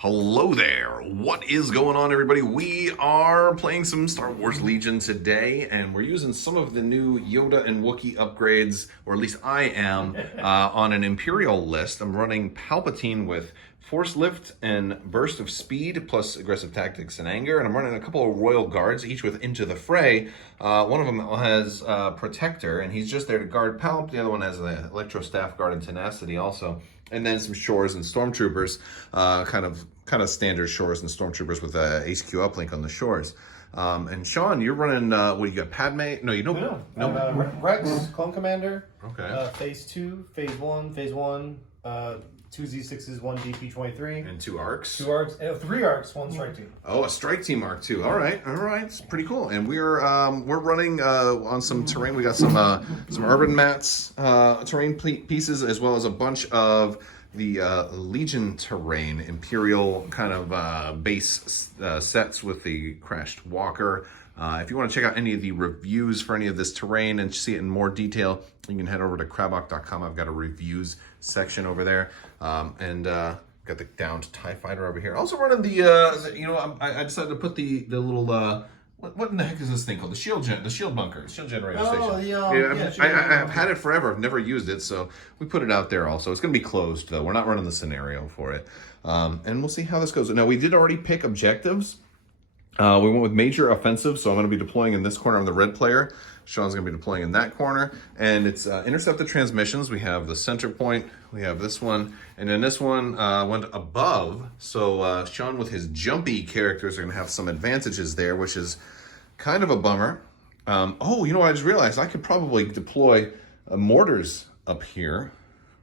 Hello there. What is going on, everybody? We are playing some Star Wars Legion today, and we're using some of the new Yoda and Wookiee upgrades, or at least I am, on an Imperial list. I'm running Palpatine with Force Lift and Burst of Speed, plus Aggressive Tactics and Anger, and I'm running a couple of Royal Guards, each with Into the Fray. One of them has Protector, and he's just there to guard Palp. The other one has the Electro Staff Guard and Tenacity also. And then some Shores and Stormtroopers, kind of standard Shores and Stormtroopers with a HQ uplink on the Shores. And Sean, you're running, what, you got Padme? No, you don't. No. Rex, Clone Commander. Okay. Phase 2, Phase 1, 2 Z6s, 1 DP-23. And 2 arcs. 2 arcs, 3 arcs, 1 strike team. Oh, a strike team arc too. All right. It's pretty cool. And we're running on some terrain. We got some urban mats terrain pieces, as well as a bunch of the Legion terrain, Imperial kind of base sets with the crashed walker. If you want to check out any of the reviews for any of this terrain and see it in more detail, you can head over to Crabbok.com. I've got a reviews section over there. And got the downed TIE Fighter over here. Also running I decided to put the little, what in the heck is this thing called? The shield bunker, shield generator station. I've had it forever. I've never used it, so we put it out there also. It's going to be closed, though. We're not running the scenario for it. And we'll see how this goes. Now, we did already pick objectives. We went with major offensive, so I'm going to be deploying in this corner. I'm the red player. Sean's going to be deploying in that corner. And it's intercept the transmissions. We have the center point. We have this one. And then this one went above. So Sean, with his jumpy characters, are going to have some advantages there, which is kind of a bummer. Oh, you know what I just realized? I could probably deploy mortars up here.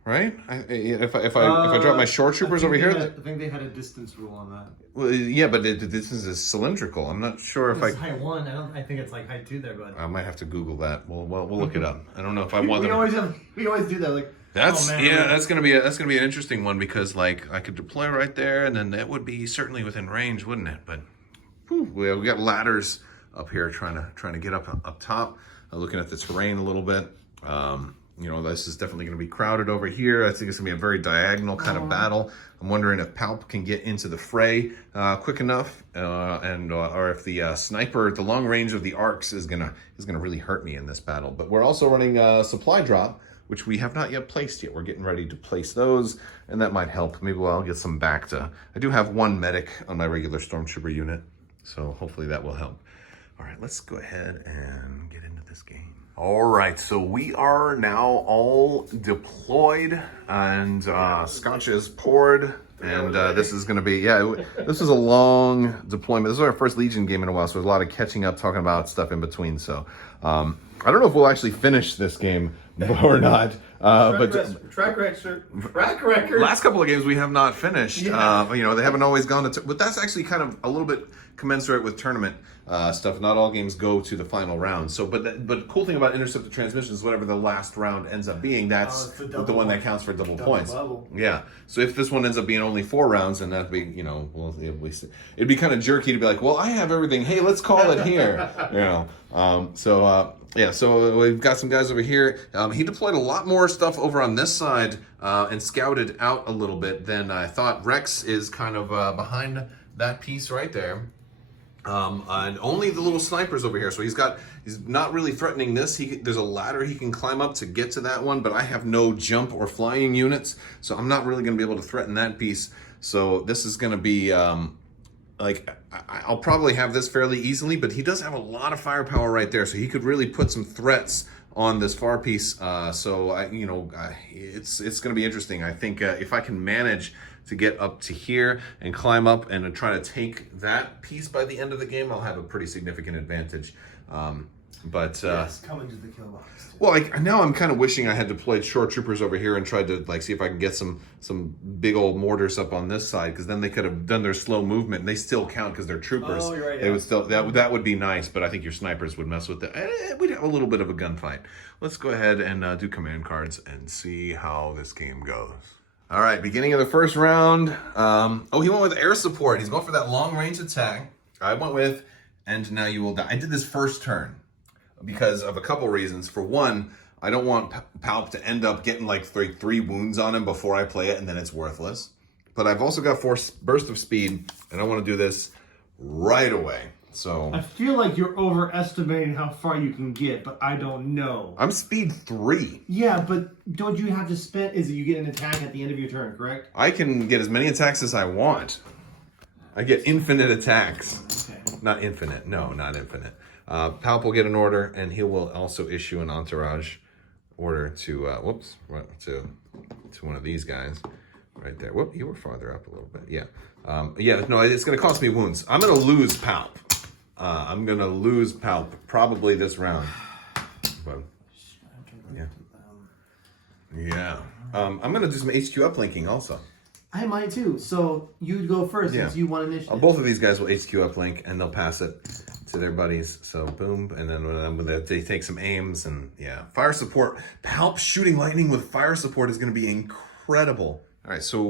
Right? If I drop my shore troopers over here, I think they had a distance rule on that. Well, yeah, but this is cylindrical. I'm not sure if It's height 1. I think it's like height 2 there, but I might have to Google that. We'll look it up. I don't know if I want we them. always do that. Like That's oh, man, that's gonna be an interesting one, because like I could deploy right there, and then that would be certainly within range, wouldn't it? But we got ladders up here trying to get up top. Looking at the terrain a little bit. This is definitely going to be crowded over here. I think it's going to be a very diagonal kind of battle. I'm wondering if Palp can get into the fray quick enough, or if the sniper at the long range of the arcs is gonna really hurt me in this battle. But we're also running supply drop, which we have not yet placed yet. We're getting ready to place those, and that might help. Maybe I'll get some back to. I do have 1 medic on my regular Stormtrooper unit, so hopefully that will help. All right, let's go ahead and get into this game. All right, so we are now all deployed, and scotch is poured, and this is going to be, this is a long deployment. This is our first Legion game in a while, so there's a lot of catching up, talking about stuff in between. So I don't know if we'll actually finish this game or not. Track record. Last couple of games we have not finished. Yeah. They haven't always gone to, but that's actually kind of a little bit commensurate with tournament stuff. Not all games go to the final round. So, but the cool thing about intercepted transmissions, whatever the last round ends up being, that's the one that counts for double points. Bubble. Yeah. So if this one ends up being only 4 rounds, and that'd be, it'd be kind of jerky to be like, well, I have everything. Hey, let's call it here. So we've got some guys over here. He deployed a lot more stuff over on this side and scouted out a little bit than I thought. Rex is kind of behind that piece right there. And only the little snipers over here. So he's not really threatening this. There's a ladder he can climb up to get to that one, but I have no jump or flying units, so I'm not really going to be able to threaten that piece. So this is going to be I'll probably have this fairly easily, but he does have a lot of firepower right there, so he could really put some threats on this far piece. It's going to be interesting. I think if I can manage to get up to here and climb up and try to take that piece by the end of the game, I'll have a pretty significant advantage. yes, coming to the kill box. Well, now I'm kind of wishing I had deployed shore troopers over here and tried to see if I can get some big old mortars up on this side, because then they could have done their slow movement, and they still count because they're troopers. Oh, you're right. They would still that would be nice, but I think your snipers would mess with that. We'd have a little bit of a gunfight. Let's go ahead and do command cards and see how this game goes. All right, beginning of the first round. He went with air support. He's going for that long range attack. I went with, and now you will die. I did this first turn because of a couple reasons. For one, I don't want Palp to end up getting like 3 wounds on him before I play it, and then it's worthless. but I've also got Force Burst of Speed, and I want to do this right away. So I feel like you're overestimating how far you can get, but I don't know. I'm speed 3. Yeah, but don't you have to spend? Is it you get an attack at the end of your turn, correct? I can get as many attacks as I want. I get infinite attacks. Okay. Not infinite. No, not infinite. Palp will get an order, and he will also issue an entourage order to to one of these guys right there. Whoop, you were farther up a little bit. Yeah. No, it's going to cost me wounds. I'm going to lose Palp. I'm going to lose Palp probably this round. But, yeah. Yeah. I'm going to do some HQ uplinking also. I might too. So you go first since you won initiative. Both of these guys will HQ uplink, and they'll pass it to their buddies. So boom, and then when they take some aims, and yeah, fire support. Palp shooting lightning with fire support is going to be incredible. All right, so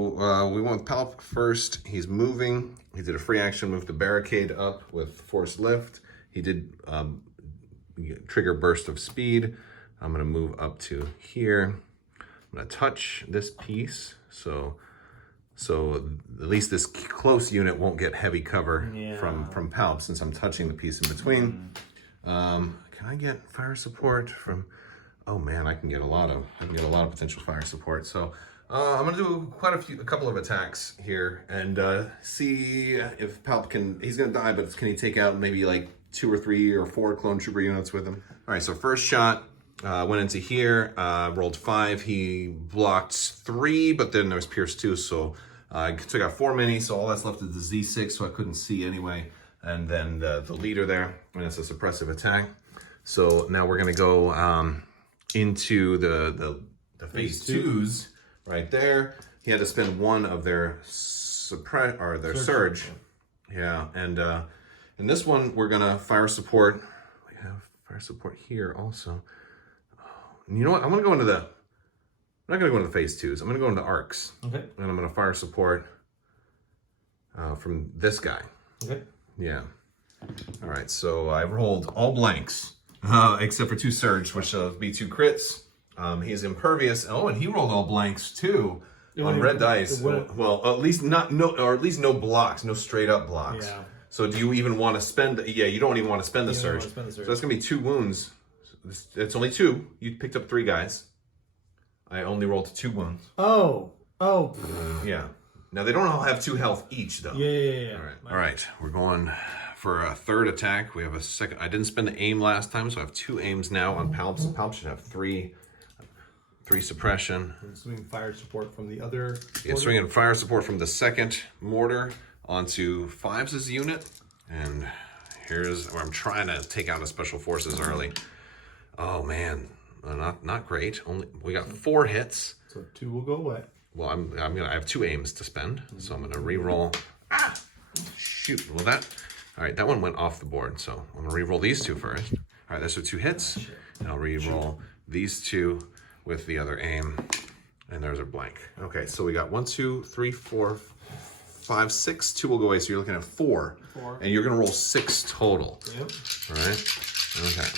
we went with Palp first. He's moving. He did a free action, move the barricade up with force lift. He did trigger burst of speed. I'm going to move up to here. I'm going to touch this piece, so at least this close unit won't get heavy cover from Palp since I'm touching the piece in between. Can I get fire support from? Oh man, I can get a lot of potential fire support. So I'm gonna do a couple of attacks here and see if Palp can. He's gonna die, but can he take out maybe like 2 or 3 or 4 clone trooper units with him? All right, so first shot. Went into here, rolled 5. He blocked 3, but then there was Pierce 2, so I took out 4 minis, so all that's left is the Z6, so I couldn't see anyway. And then the leader there, and it's a suppressive attack. So now we're gonna go into the phase 2s right there. He had to spend 1 of their surge. Yeah, and in this one we're gonna fire support. We have fire support here also. You know what? I'm not going to the phase 2s. I'm going to go into arcs. Okay. And I'm going to fire support from this guy. Okay. Yeah. All right. So I rolled all blanks except for 2 surge, which will be 2 crits. He's impervious. Oh, and he rolled all blanks too on red dice. Well, at least no blocks, no straight up blocks. Yeah. So do you even want to spend? Yeah, you don't even want to spend the surge. So that's going to be 2 wounds. It's only 2. You picked up 3 guys. I only rolled 2 wounds. Oh. Yeah. Now they don't all have 2 health each, though. Yeah. All right. We're going for a 3rd attack. We have a second. I didn't spend the aim last time, so I have 2 aims now on Palp. So Palp should have 3 suppression. And swinging fire support from the other. Yeah, swinging fire support from the 2nd mortar onto 5's unit, and here's where I'm trying to take out a special forces early. Oh man, not great. We got 4 hits. So 2 will go away. Well, I have 2 aims to spend, so I'm gonna re-roll. Ah, shoot. Well, all right, that one went off the board, so I'm gonna re-roll these 2 first. All right, those are 2 hits, and I'll re-roll these 2 with the other aim, and there's a blank. Okay, so we got 1, 2, 3, 4, 5, 6. 2 will go away, so you're looking at 4. And you're gonna roll 6 total. Yep. All right. Okay.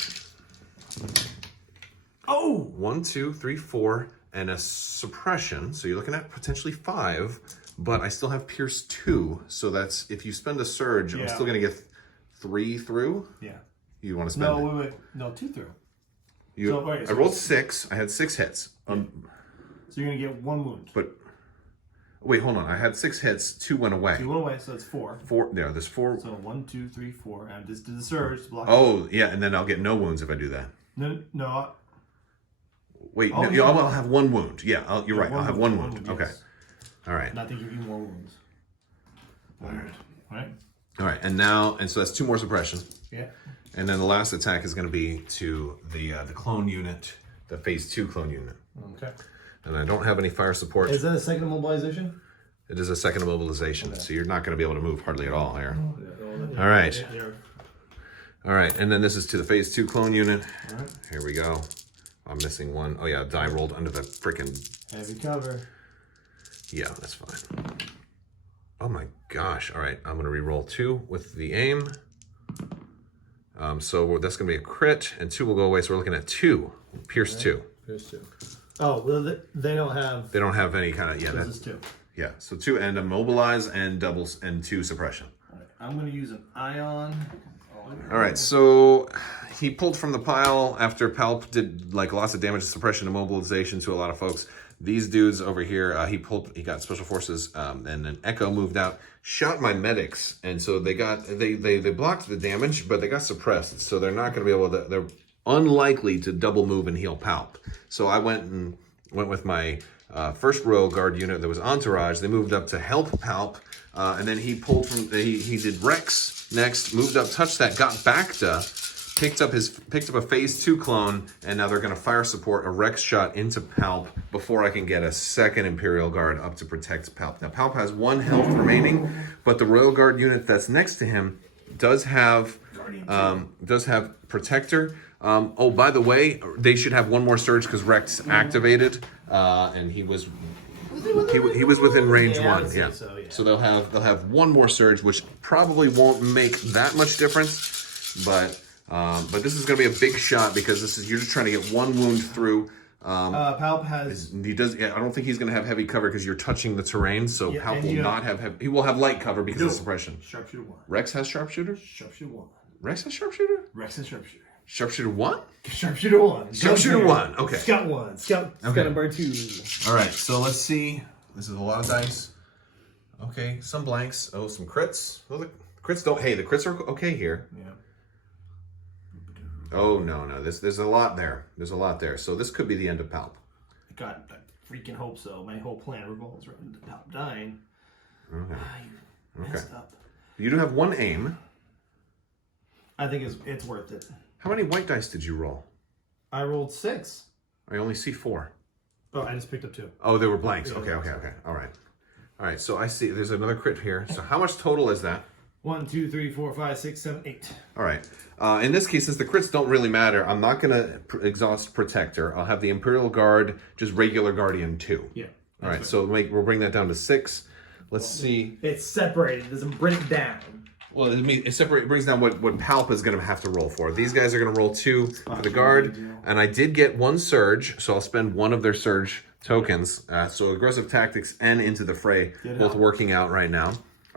Oh! 1, 2, 3, 4, and a suppression. So you're looking at potentially 5, but I still have Pierce 2. So that's, if you spend a surge, I'm still going to get 3 through. Yeah. You want to spend No, wait. No, 2 through. I rolled 6. I had 6 hits. So you're going to get 1 wound. But, wait, hold on. I had 6 hits. 2 went away. 2 went away, so that's 4. 4, yeah, there's 4. So 1, 2, 3, 4. And I just did the surge to block. Oh, yeah, and then I'll get no wounds if I do that. No. Wait, Oh, no, yeah. I'll have 1 wound. Yeah, you're right. I'll have 1 wound. Yes. Okay. All right. Not to give you more wounds. All right. And so that's 2 more suppression. Yeah. And then the last attack is going to be to the clone unit, the phase 2 clone unit. Okay. And I don't have any fire support. Is that a second mobilization? It is a second immobilization, so you're not going to be able to move hardly at all here. Yeah. All right. Yeah. All right, and then this is to the phase 2 clone unit. All right. Here we go. I'm missing 1. Oh yeah, die rolled under the freaking. Heavy cover. Yeah, that's fine. Oh my gosh. All right, I'm going to re-roll 2 with the aim. So that's going to be a crit, and 2 will go away, so we're looking at 2. Pierce 2. Pierce 2. Oh, well, they don't have... They don't have any kind of... Yeah, This is 2. Yeah, so 2 and immobilize and doubles and 2 suppression. I'm going to use an ion. All right, so he pulled from the pile after Palp did like lots of damage, suppression, and immobilization to a lot of folks. These dudes over here, he got special forces, and an Echo moved out, shot my medics, and so they blocked the damage, but they got suppressed, so they're not going to be able to. They're unlikely to double move and heal Palp. So I went with my first Royal Guard unit that was Entourage. They moved up to help Palp, and then he pulled from. He did Rex next, moved up, touched that, got Bacta. Picked up a phase 2 clone, and now they're going to fire support a Rex shot into Palp before I can get a second Imperial Guard up to protect Palp. Now Palp has 1 health remaining, but the Royal Guard unit that's next to him does have Protector. Oh, by the way, they should have 1 more surge because Rex activated, and he was within range 1. Yeah. So they'll have 1 more surge, which probably won't make that much difference, but this is going to be a big shot because you're just trying to get 1 wound through. Palp has. He does. I don't think he's going to have heavy cover because you're touching the terrain. So Palp will not have heavy. He will have light cover because of suppression. Sharpshooter 1. Rex has sharpshooter. Sharpshooter 1. Rex has sharpshooter. Rex has sharpshooter. Sharpshooter 1. Sharpshooter 1. Sharpshooter 1. Okay. Scout 1. Scout number 2. All right. So let's see. This is a lot of dice. Okay. Some blanks. Oh, some crits. Well, the crits don't. Hey, the crits are okay here. Yeah. Oh no. There's a lot there. There's a lot there. So this could be the end of Palp. God, I freaking hope so. My whole plan revolves around the Palp dying. Okay. You messed up. You do have 1 aim. I think it's worth it. How many white dice did you roll? I rolled 6. I only see 4. Oh, I just picked up 2. Oh, they were blanks. Yeah, Okay. All right. So I see there's another crit here. So how much total is that? 1, 2, 3, 4, 5, 6, 7, 8. All right. In this case, since the crits don't really matter, I'm not going to exhaust Protector. I'll have the Imperial Guard, just regular Guardian 2. Yeah. All right. So we'll bring that down to 6. Let's see. It's separated. It doesn't bring it down. Well, it brings down what Palp is going to have to roll for. These guys are going to roll 2 for the guard, and I did get 1 surge, so I'll spend 1 of their surge tokens. So aggressive tactics and into the fray, both working out right now.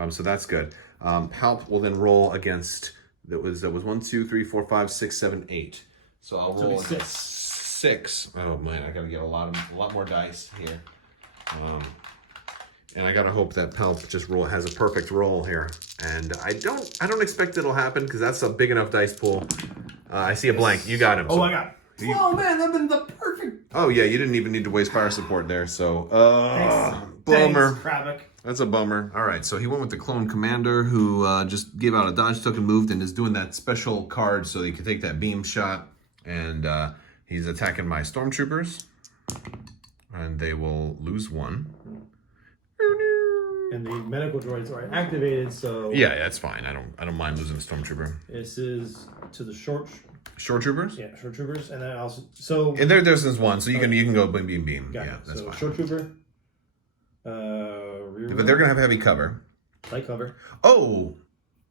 So that's good. Palp will then roll against that was 1, 2, 3, 4, 5, 6, 7, 8. So I'll roll against 6. Oh man, I got to get a lot more dice here. And I gotta hope that Palp just has a perfect roll here. And I don't expect it'll happen because that's a big enough dice pool. I see a blank. You got him. Oh, I got it. Oh man, that'd been the perfect. Oh yeah, you didn't even need to waste fire support there. So bummer. Thanks, Crabbok. That's a bummer. All right, so he went with the clone commander who just gave out a dodge token, moved, and is doing that special card so he can take that beam shot. And he's attacking my stormtroopers, and they will lose 1. And the medical droids are activated, so yeah, that's fine. I don't mind losing a stormtrooper. this is to the short troopers. Yeah, short troopers, and then also And there's 1, so you can go beam. Got Yeah, it. that's so fine. short trooper, rear But they're gonna have heavy cover. light cover. Oh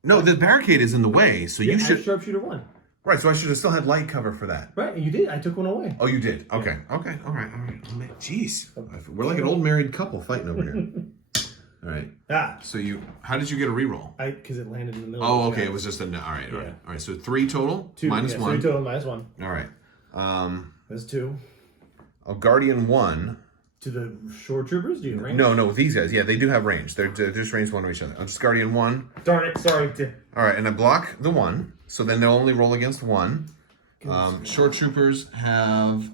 no, the barricade is in the way, so you should. Sharpshooter 1. Right, so I should have still had light cover for that. Right, you did. I took 1 away. Oh, you did. Okay. All right. Oh, man. Jeez, we're like an old married couple fighting over here. All right. So how did you get a reroll? Because it landed in the middle. Oh, okay. It was just all right. All right. So 3 total, 2 minus 1. 3 total minus 1. All right. That's 2. A Guardian 1. To the shore troopers? Do you have range? No, these guys. Yeah, they do have range. They're just range 1 to each other. I'm just Guardian 1. Darn it. Sorry. All right, and I block the 1, so then they'll only roll against 1. Short troopers have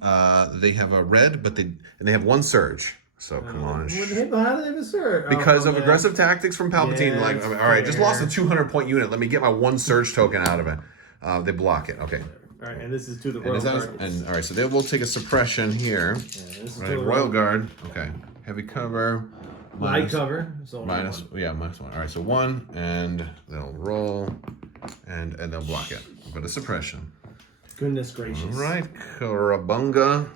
they have a red, but they have 1 surge. So come on. How do they have a surge? Because of aggressive tactics from Palpatine. Yeah, all right, just lost a 200-point unit. Let me get my 1 surge token out of it. They block it. Okay. All right, and this is to the Royal Guard. And all right, so they will take a suppression here. Yeah, this is right, to the Royal Guard. Okay. Heavy cover. Light cover. So minus 1. All right, so 1, and they'll roll, and they'll block it. But a suppression. Goodness gracious. All right, Karabunga.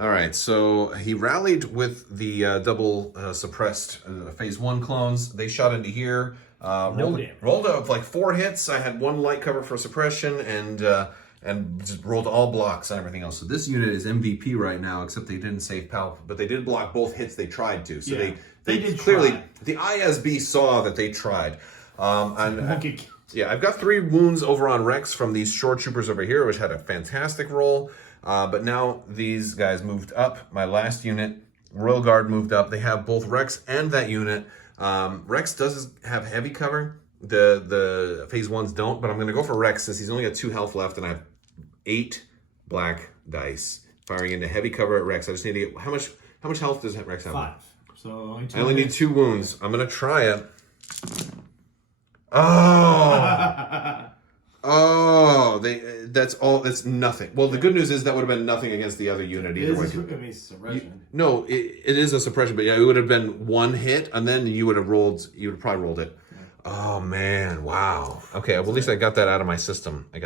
All right, so he rallied with the double suppressed phase 1 clones. They shot into here. Rolled up like 4 hits. I had 1 light cover for suppression and just rolled all blocks and everything else. So this unit is MVP right now, except they didn't save Palp, but they did block both hits they tried to. So They did clearly try. the ISB saw that they tried. Okay. Yeah, I've got 3 wounds over on Rex from these shore troopers over here, which had a fantastic roll. But now these guys moved up. My last unit, Royal Guard, moved up. They have both Rex and that unit. Rex does have heavy cover. The phase 1s don't, but I'm going to go for Rex since he's only got 2 health left, and I have 8 black dice firing into heavy cover at Rex. I just need to get how much health does Rex have? 5. So I only need 2 wounds. I'm going to try it. Oh. That's nothing. Well, the good news is that would have been nothing against the other unit either way. Suppression. No, it is a suppression, but yeah, it would have been 1 hit, and then you would have probably rolled it. Yeah. Oh man, wow. Okay, well at least I got that out of my system. These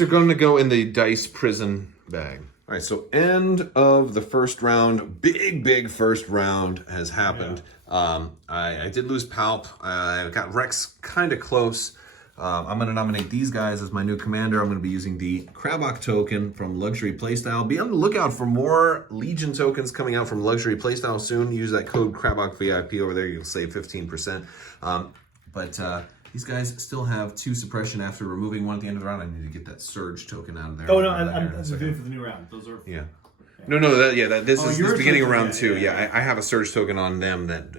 are going to go in the dice prison bag. All right, so end of the first round. Big first round has happened. Yeah. I did lose Palp. I got Rex kind of close. I'm going to nominate these guys as my new commander. I'm going to be using the Crabbok token from Luxury Playstyle. Be on the lookout for more Legion tokens coming out from Luxury Playstyle soon. Use that code Crabbok VIP over there. You'll save 15%. These guys still have 2 suppression after removing 1 at the end of the round. I need to get that surge token out of there. Oh no, I'm doing for the new round. Those are This is beginning of round 2. Yeah. I have a surge token on them that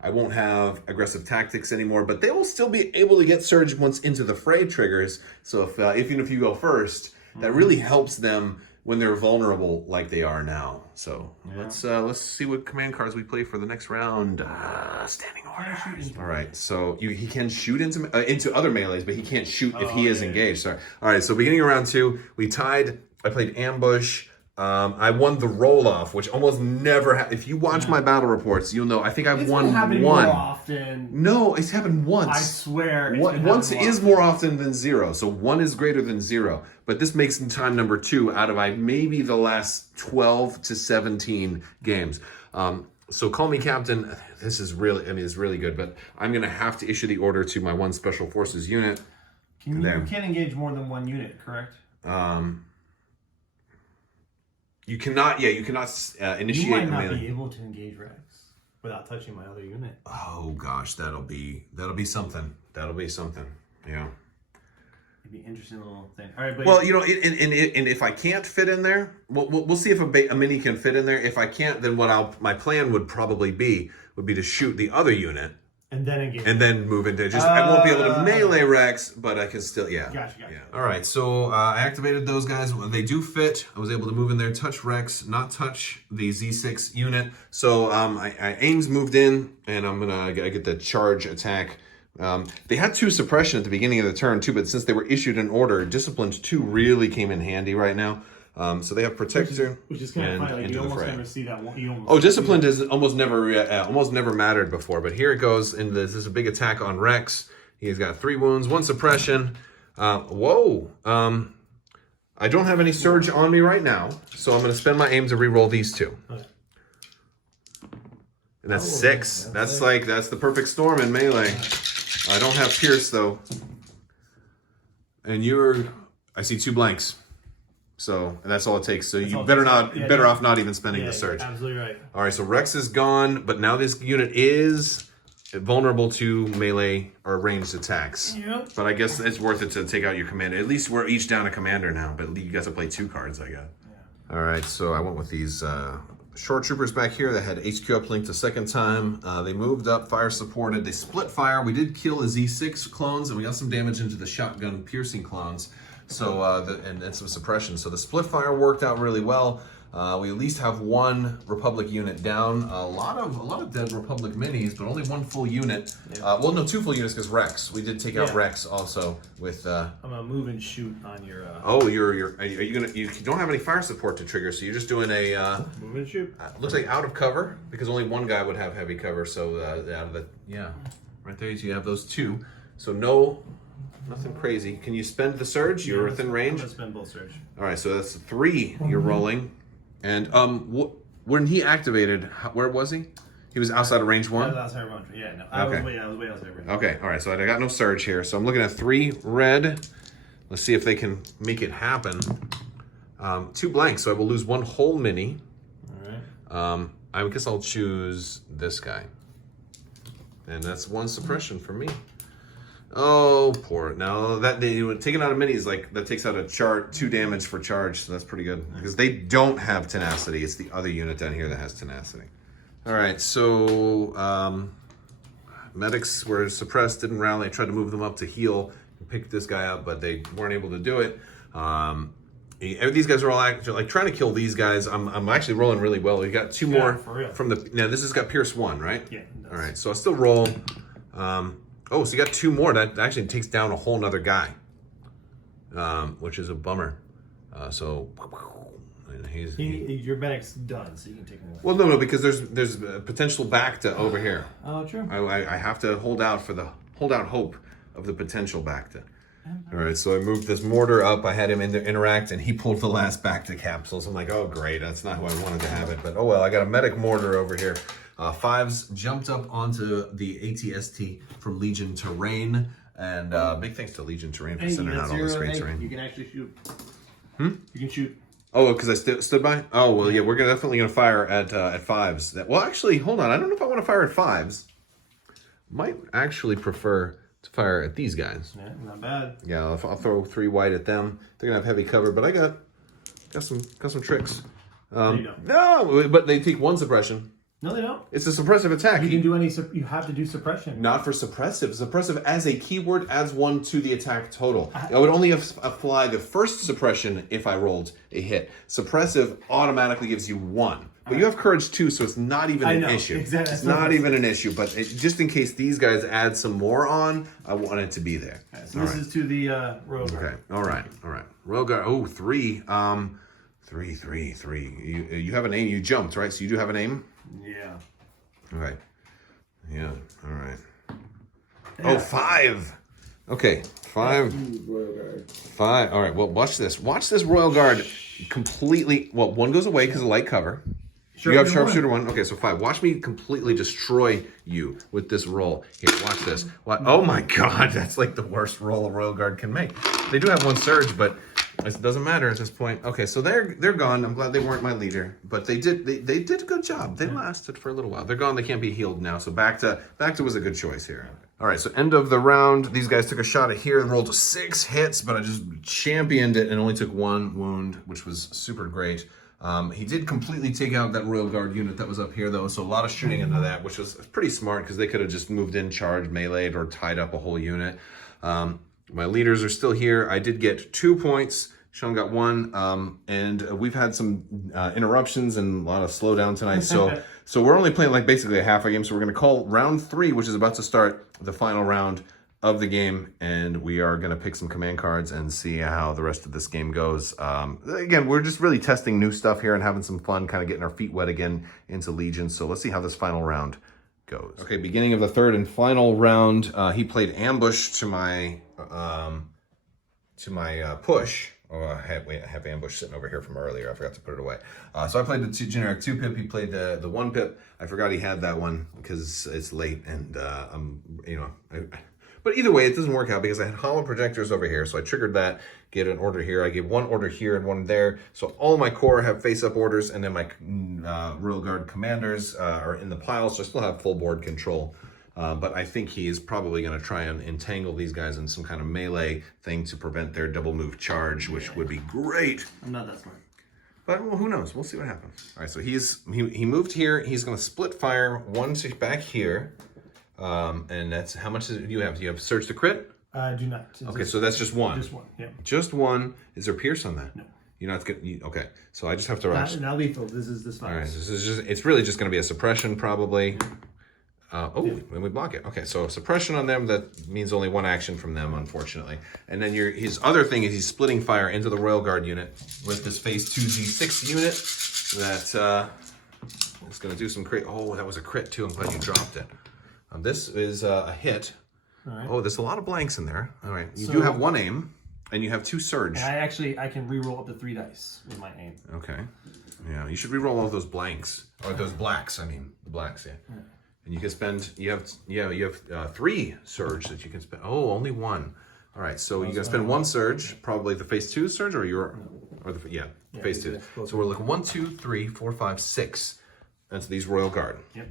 I won't have aggressive tactics anymore, but they will still be able to get surge once into the fray triggers. So even if you go first, that really helps them when they're vulnerable like they are now. So let's see what command cards we play for the next round. Standing order. All right, so he can shoot into other melees, but he can't shoot if he is engaged. Sorry. All right, so beginning of round 2, we tied. I played ambush. I won the roll-off, which almost never if you watch my battle reports, you'll know. I think I've won 1. More often. No, it's happened once. I swear. Once is more often than 0, so 1 is greater than 0. But this makes time number 2 out of maybe the last 12 to 17 games. So call me captain. This is really, it's really good. But I'm going to have to issue the order to my 1 Special Forces unit. You can't engage more than 1 unit, correct? You cannot initiate. You might not be able to engage Rex without touching my other unit. Oh gosh, that'll be something. Yeah. It'd be an interesting little thing. All right, but well, and if I can't fit in there, we'll see if a mini can fit in there. If I can't, then my plan would probably be to shoot the other unit. And then engage. And then move into I won't be able to melee Rex, but I can still, Gotcha. Yeah. All right, so I activated those guys. They do fit. I was able to move in there, touch Rex, not touch the Z6 unit. So Ames moved in, and I'm gonna get the charge attack. They had 2 suppression at the beginning of the turn too, but since they were issued an order, Disciplined 2 really came in handy right now. So they have Protector, which is kind of funny. Like you almost never see that one. Disciplined has almost never mattered before, but here it goes. And this is a big attack on Rex. He's got 3 wounds, 1 suppression. I don't have any surge on me right now, so I'm going to spend my aim to re-roll these 2. Okay. And that's 6. That's the perfect storm in melee. I don't have Pierce though. And I see 2 blanks. So that's all it takes. So you better off not even spending the surge. Absolutely right. All right, so Rex is gone, but now this unit is vulnerable to melee or ranged attacks. Yep. But I guess it's worth it to take out your commander. At least we're each down a commander now, but you got to play 2 cards, I guess. Yeah. All right, so I went with these short troopers back here that had HQ uplinked a second time. They moved up, fire supported. They split fire. We did kill the Z6 clones, and we got some damage into the shotgun piercing clones. So and some suppression. So the split fire worked out really well. We at least have 1 Republic unit down. A lot of dead Republic minis, but only 1 full unit. Yeah. 2 full units because Rex. We did take out Rex also with. I'm gonna move and shoot on your. Are you gonna? You don't have any fire support to trigger, so you're just doing a. Move and shoot. Looks like out of cover because only 1 guy would have heavy cover. So right there you have those 2. So nothing crazy. Can you spend the surge? You're within range. I'm gonna spend both surge. All right, so that's 3 you're rolling. And when he activated, where was he? He was outside of range 1? I was outside of range 1. Yeah, no. I was way outside of range 1. Okay, all right, so I got no surge here. So I'm looking at 3 red. Let's see if they can make it happen. 2 blanks, so I will lose 1 whole mini. All right. I guess I'll choose this guy. And that's 1 suppression for me. Oh, poor. Now, that taking out a minis, like, that takes out a 2 damage for charge, so that's pretty good. Because they don't have tenacity. It's the other unit down here that has tenacity. All right, so medics were suppressed, didn't rally. I tried to move them up to heal and pick this guy up, but they weren't able to do it. These guys are all like trying to kill these guys. I'm actually rolling really well. We got 2 more for real. from the. Now this has got Pierce 1, right? Yeah. All right, so I still roll. Oh, so you got 2 more. That actually takes down a whole nother guy, which is a bummer. So your medic's done, so you can take him away. well, no, because there's a potential back to over here. Oh, true. I have to hold out hope of the potential back to. All right, so I moved this mortar up. I had him interact, and he pulled the last back to capsules. I'm like, oh, great. That's not how I wanted to have it. But, oh, well, I got a medic mortar over here. 5s jumped up onto the ATST from Legion Terrain. And big thanks to Legion Terrain for sending out all this great terrain. You can actually shoot. You can shoot. Oh, because I stood by? Oh, well, yeah, we're definitely going to fire at 5s. Well, actually, hold on. I don't know if I want to fire at 5s. Might actually prefer to fire at these guys. Yeah, not bad. Yeah, I'll throw 3 white at them. They're gonna have heavy cover, but I got some tricks. No, but they take 1 suppression. No, they don't. It's a suppressive attack. You can do any. You have to do suppression. Not for suppressive. Suppressive as a keyword adds 1 to the attack total. I would only apply the first suppression if I rolled a hit. Suppressive automatically gives you 1. But you have courage 2, so it's not even an issue. Exactly. It's not even an issue. But just in case these guys add some more on, I want it to be there. Okay, so this is to the royal guard. Okay. All right. Royal guard. Oh, 3. 3. You have a name. You jumped, right? So you do have a name. Yeah. Okay. Yeah. All right. Oh, 5. Okay. 5. Royal guard. 5. All right. Well, watch this. Watch this royal guard completely. Well, 1 goes away because of light cover. You have sharpshooter 1. Okay, so 5. Watch me completely destroy you with this roll. Here, watch this. Oh my God, that's like the worst roll a royal guard can make. They do have 1 surge, but it doesn't matter at this point. Okay, so they're gone. I'm glad they weren't my leader, but they did a good job. They lasted for a little while. They're gone. They can't be healed now. So back to was a good choice here. All right, so end of the round. These guys took a shot at here and rolled 6 hits, but I just championed it and only took 1 wound, which was super great. He did completely take out that Royal Guard unit that was up here, though, so a lot of shooting into that, which was pretty smart because they could have just moved in, charged, meleeed, or tied up a whole unit. My leaders are still here. I did get 2 points. Sean got 1, and we've had some interruptions and a lot of slowdown tonight, so we're only playing like basically a half a game, so we're going to call round 3, which is about to start, the final round of the game, and we are going to pick some command cards and see how the rest of this game goes. Again, we're just really testing new stuff here and having some fun, kind of getting our feet wet again into Legion. So let's see how this final round goes. Okay, beginning of the 3rd and final round, he played ambush to my push. Oh, I have ambush sitting over here from earlier. I forgot to put it away. So I played the generic 2 pip. He played the 1 pip. I forgot he had that one because it's late, and but either way, it doesn't work out because I had hollow projectors over here. So I triggered that, get an order here. I gave 1 order here and 1 there. So all my core have face-up orders, and then my Royal Guard commanders are in the pile. So I still have full board control. But I think he is probably going to try and entangle these guys in some kind of melee thing to prevent their double move charge, which would be great. I'm not that smart. But well, who knows? We'll see what happens. All right, so he moved here. He's going to split fire 1 back here. And that's how much do you have? Do you have surge to crit? I do not. Okay, so that's just 1. Just 1, yeah. Just 1. Is there pierce on that? No. You're not good. Okay, so I just have to rush. Not lethal. This fine. All right, this is just. It's really just going to be a suppression probably. And we block it. Okay, so suppression on them, that means only 1 action from them, unfortunately. And then his other thing is he's splitting fire into the Royal Guard unit with this phase 2Z6 unit that is going to do some crit. Oh, that was a crit too. I'm glad you dropped it. This is a hit. All right. Oh, there's a lot of blanks in there. All right, you do have 1 aim, and you have 2 surge. And I can re-roll up to 3 dice with my aim. Okay. Yeah, you should re-roll all those blanks. Or those blacks, I mean. The blacks, yeah. And you can spend, you have 3 surge that you can spend. Oh, only 1. All right, so you're gonna spend 1 surge, probably the phase 2 surge, or phase 2. So we're looking 1, 2, 3, 4, 5, 6. That's these Royal Guard. Yep.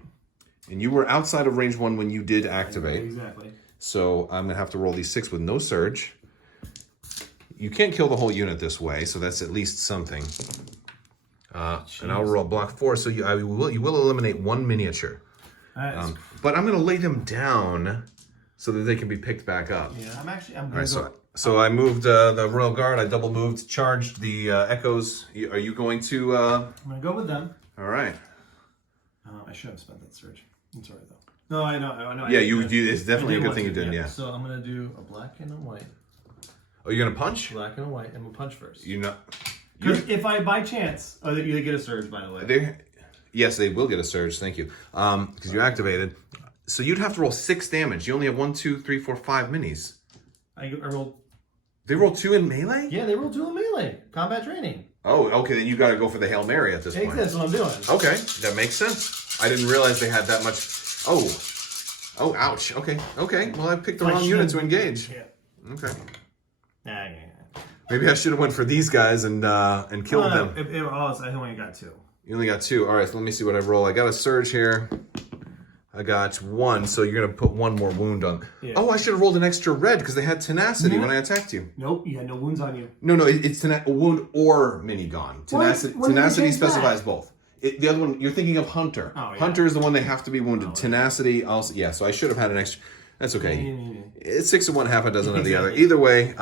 And you were outside of range 1 when you did activate. Exactly. So I'm going to have to roll these 6 with no surge. You can't kill the whole unit this way, so that's at least something. And I'll roll block 4, so you will eliminate 1 miniature. But I'm going to lay them down so that they can be picked back up. Yeah, I'm going All right, so I moved the Royal Guard. I double moved, charged the Echoes. Are you going to... I'm going to go with them. All right. I should have spent that surge. I'm sorry, though. No, I know. Yeah, it's definitely a good thing you did, yeah. So I'm going to do a black and a white. Oh, you're going to punch? Black and a white. I'm going to punch first. If I, by chance... Oh, you get a surge, by the way. Yes, they will get a surge, thank you. Because you activated. So you'd have to roll 6 damage. You only have 1, 2, 3, 4, 5 minis. I rolled... They roll 2 in melee? Yeah, they rolled 2 in melee. Combat training. Oh, okay, then you got to go for the Hail Mary at this point. That's what I'm doing. Okay, that makes sense. I didn't realize they had that much... Oh, ouch. Okay. Well, I picked the wrong unit to engage. Yeah. Okay. Yeah. Maybe I should have went for these guys and killed them. I only got 2. You only got 2. All right, so let me see what I roll. I got a surge here. I got 1, so you're going to put 1 more wound on. Yeah. Oh, I should have rolled an extra red because they had tenacity when I attacked you. Nope, you had no wounds on you. No, it's a wound or mini gone. Tenacity specifies both. The other one, you're thinking of Hunter. Oh, yeah. Hunter is the one they have to be wounded. Oh, tenacity also, yeah, so I should have had an extra. That's okay. It's 6 of one, half a dozen of the other. Either way,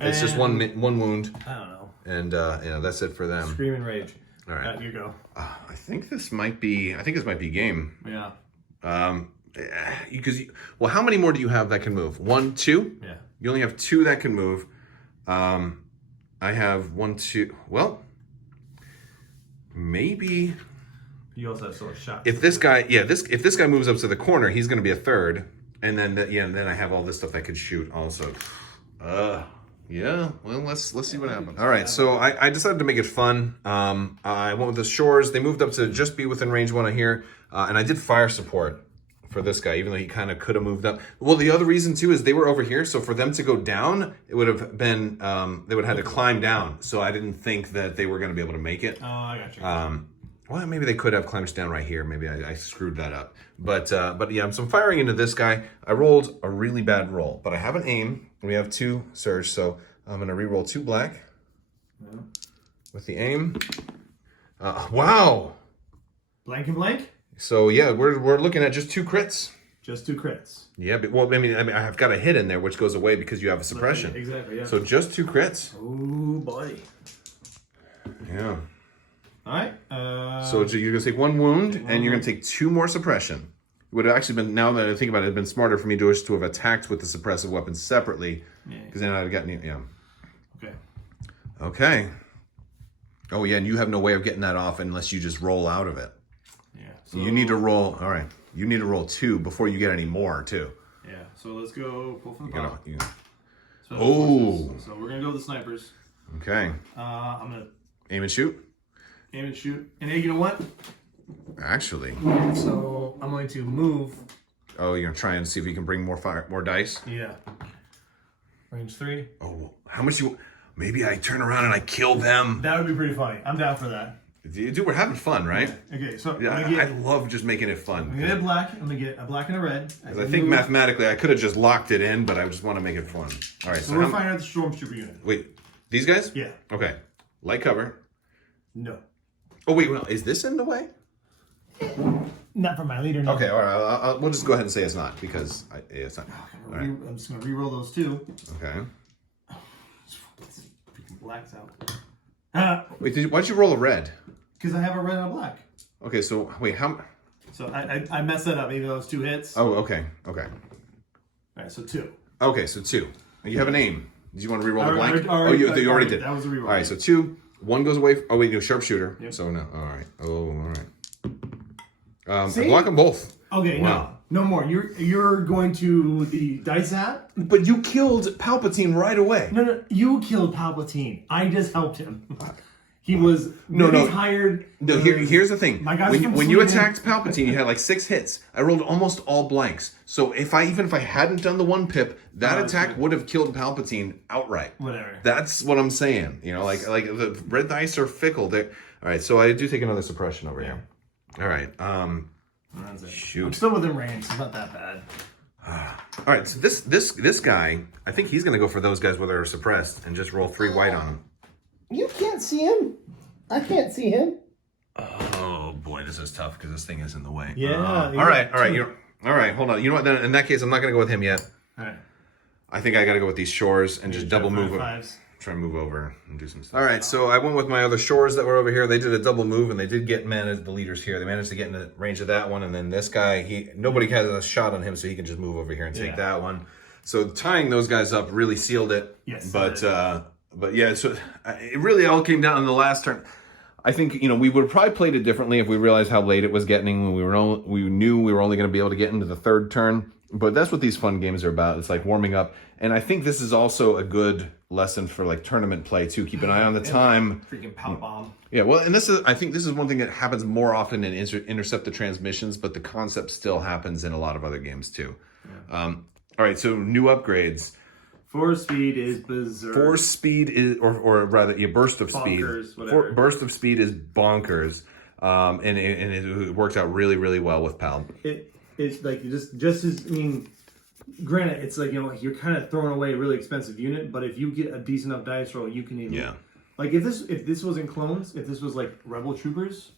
it's just one wound. I don't know. And that's it for them. Scream and rage. All right. You go. I think this might be game. Yeah. Because how many more do you have that can move? 1, 2? Yeah. You only have 2 that can move. I have 1, 2. Well, maybe. You also have still a shot. If this guy, if this guy moves up to the corner, he's going to be a 3rd, and then then I have all this stuff I could shoot also. Yeah. Well, let's see what happens. All right. So I decided to make it fun. I went with the Shores. They moved up to just be within range 1 here, and I did fire support for this guy, even though he kind of could have moved up. Well, the other reason too is they were over here, so for them to go down, it would have been they would have had to climb down. So I didn't think that they were going to be able to make it. Oh, I got you. Well, maybe they could have climbed down right here. Maybe I screwed that up. But yeah, so I'm firing into this guy. I rolled a really bad roll, but I have an aim. We have 2 surge, so I'm going to re-roll 2 black with the aim. Wow. Blank and blank? So yeah, we're looking at just 2 crits. Just 2 crits. Yeah, but, well, I mean, I've got a hit in there, which goes away because you have a suppression. Exactly, yeah. So just 2 crits. Ooh, buddy. Yeah. All right. So you're going to take 1 wound, and you're going to take 2 more suppression. It would have actually been, now that I think about it, it'd been smarter for me to have attacked with the suppressive weapon separately, because then I'd have gotten, Okay. Oh, yeah, and you have no way of getting that off unless you just roll out of it. Yeah. So you need to roll, all right, you need to roll 2 before you get any more, too. Yeah, so let's go pull from the pop. Oh. So we're going to go with the snipers. Okay. I'm going to... Aim and shoot? Aim and shoot. And hey, you know what? Actually. So I'm going to move. Oh, you're going to try and see if you can bring more dice? Yeah. Range 3. Oh, how much maybe I turn around and I kill them. That would be pretty funny. I'm down for that. Dude, we're having fun, right? Okay, so yeah, I love just making it fun. I'm going to get black. I'm going to get a black and a red. I think mathematically I could have just locked it in, but I just want to make it fun. All right, so we're firing at the Stormtrooper unit. Wait, these guys? Yeah. Okay. Light cover. No. Oh, wait, well, is this in the way? Not for my leader, no. Okay, all right. We'll just go ahead and say it's not, because it's not. I'm just going to re-roll those 2. Okay. Freaking black's out. Wait, why'd you roll a red? Because I have a red and a black. Okay, so, wait, how... So I messed that up, even though it's 2 hits. Oh, okay. All right, so 2. Okay, so 2. You have an aim. Did you want to re-roll the blank? You already did. That was a re-roll. All right, so 2. 1 goes away. Oh, wait, no, sharpshooter. Yep. So, no. All right. Oh, all right. Block them both. Okay, wow. No more. You're going to the dice app? But you killed Palpatine right away. No, you killed Palpatine. I just helped him. He was tired. No, here's the thing. When you attacked Palpatine, you had like 6 hits. I rolled almost all blanks. So even if I hadn't done the 1 pip, that attack would have killed Palpatine outright. Whatever. That's what I'm saying. You know, like the red dice are fickle. All right, so I do take another suppression over here. All right. That's it. Shoot. I'm still within range. It's not that bad. All right. So this guy, I think he's going to go for those guys where they're suppressed and just roll 3 white on them. You can't see him. I can't see him. Oh boy, this is tough because this thing is in the way. Yeah. All right. All right. Hold on. You know what? Then in that case, I'm not going to go with him yet. All right. I think I got to go with these shores and just double move. Try and move over and do some stuff. All right, so I went with my other shores that were over here. They did a double move, and they did get the leaders here. They managed to get in the range of that one, and then this guy, nobody has a shot on him, so he can just move over here and take that one. So tying those guys up really sealed it. Yes. But yeah, so it really all came down on the last turn. I think, we would have probably played it differently if we realized how late it was getting when we knew we were only going to be able to get into the third turn. But that's what these fun games are about. It's like warming up. And I think this is also a good lesson for like tournament play too. Keep an eye on the time. Freaking power bomb. Yeah, well, and I think this is one thing that happens more often in intercepted transmissions, but the concept still happens in a lot of other games too. Yeah. All right, so new upgrades. Force speed is berserk. Force speed is, or rather, burst of bonkers, speed. Whatever. Burst of speed is bonkers, and it works out really, really well with Pal. It's like just as granted, it's like you're kind of throwing away a really expensive unit, but if you get a decent enough dice roll, you can even like if this wasn't clones, if this was like Rebel Troopers,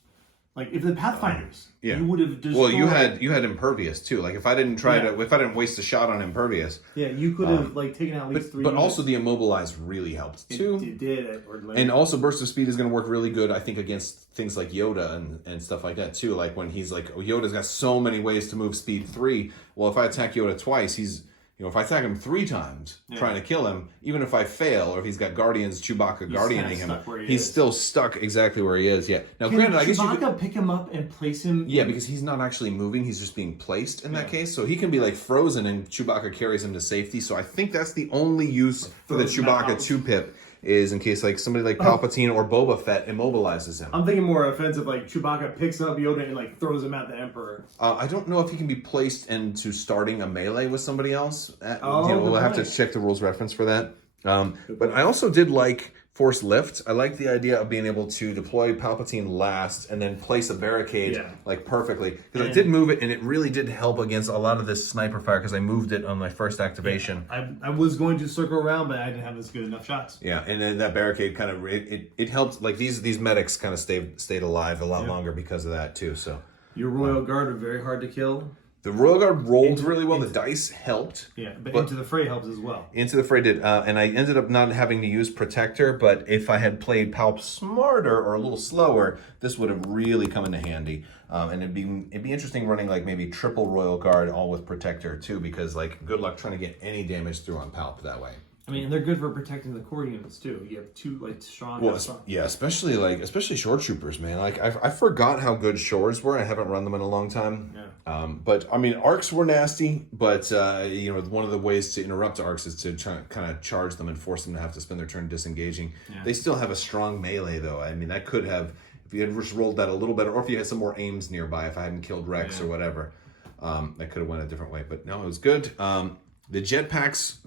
like if the Pathfinders, you would have just you had impervious too. Like if I didn't if I didn't waste a shot on impervious, you could have taken out at least 3. But also the immobilize really helped too. It did, and also burst of speed is going to work really good, I think, against things like Yoda and stuff like that too. Like when he's like, Yoda's got so many ways to move speed 3. Well, if I attack Yoda twice, he's if I attack him 3 times trying to kill him, even if I fail, or if he's got Guardians, Chewbacca guardianing him, he's still stuck exactly where he is. Yeah. Now, granted, I guess you could pick him up and place him. Yeah, because he's not actually moving; he's just being placed in that case. So he can be like frozen, and Chewbacca carries him to safety. So I think that's the only use for the Chewbacca 2-pip. Is in case like somebody like Palpatine or Boba Fett immobilizes him. I'm thinking more offensive, like Chewbacca picks up Yoda and like throws him at the Emperor. I don't know if he can be placed into starting a melee with somebody else. We'll have to check the rules reference for that. But I also did like Force Lift. I like the idea of being able to deploy Palpatine last and then place a barricade like perfectly. Because I did move it and it really did help against a lot of this sniper fire because I moved it on my first activation. Yeah, I was going to circle around, but I didn't have as good enough shots. Yeah, and then that barricade kind of it helped. Like these medics kind of stayed alive a lot longer because of that too. So your Royal Guard are very hard to kill. The Royal Guard rolled really well. The dice helped. Yeah, but Into the Fray helps as well. Into the Fray did. And I ended up not having to use Protector, but if I had played Palp smarter or a little slower, this would have really come into handy. And it'd be interesting running like maybe triple Royal Guard all with Protector too, because like good luck trying to get any damage through on Palp that way. I mean, they're good for protecting the core units too. You have 2 like strong. Well, yeah, especially shore troopers, man. Like I forgot how good shores were. I haven't run them in a long time. Yeah. But I mean, arcs were nasty. But one of the ways to interrupt arcs is to try kind of charge them and force them to have to spend their turn disengaging. Yeah. They still have a strong melee, though. I mean, that could have, if you had just rolled that a little better, or if you had some more aims nearby. If I hadn't killed Rex or whatever, that could have went a different way. But no, it was good. The jetpacks.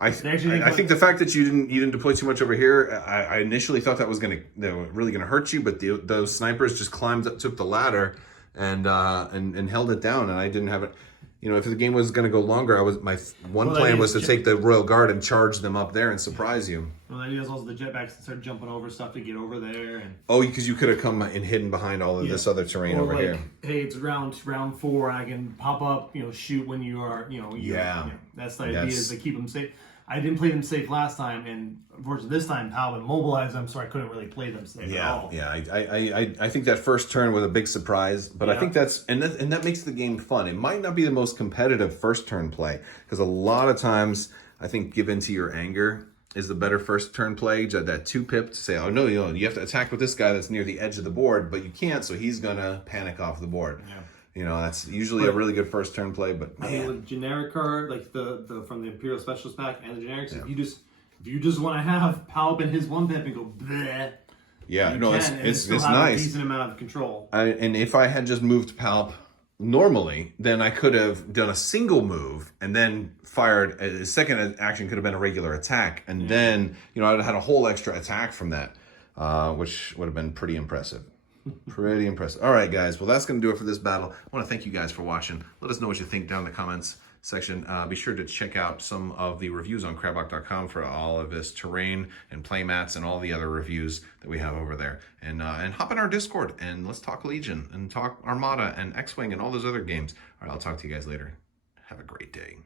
I think the fact that you didn't deploy too much over here, I initially thought that was really gonna hurt you, but those snipers just climbed up, took the ladder, and held it down, and I didn't have it. If the game was gonna go longer, my plan was to take the Royal Guard and charge them up there and surprise you. Well, then there's also the jetpacks that start jumping over stuff to get over there. And because you could have come and hidden behind all of this other terrain over here. Hey, it's round 4, and I can pop up, shoot when you are, that's the idea, is to keep them safe. I didn't play them safe last time, and unfortunately this time Pal immobilized them, so I couldn't really play them safe at all. Yeah, I think that first turn was a big surprise, but I think that makes the game fun. It might not be the most competitive first turn play, because a lot of times I think give in to your anger is the better first turn play. That 2-pip to say, oh no, you have to attack with this guy that's near the edge of the board, but you can't, so he's gonna panic off the board. Yeah. That's usually a really good first turn play, but man. I mean, with generic card, like the from the Imperial Specialist pack and the generics, if you just want to have Palp and his 1-pip and go bleh. Yeah, it's nice. A decent amount of control. And if I had just moved Palp normally, then I could have done a single move and then fired a second action. Could have been a regular attack, and then I'd have had a whole extra attack from that, which would have been pretty impressive. Pretty impressive. All right, guys. Well, that's going to do it for this battle. I want to thank you guys for watching. Let us know what you think down in the comments section. Be sure to check out some of the reviews on Crabbok.com for all of this terrain and playmats and all the other reviews that we have over there. And hop in our Discord and let's talk Legion and talk Armada and X-Wing and all those other games. All right, I'll talk to you guys later. Have a great day.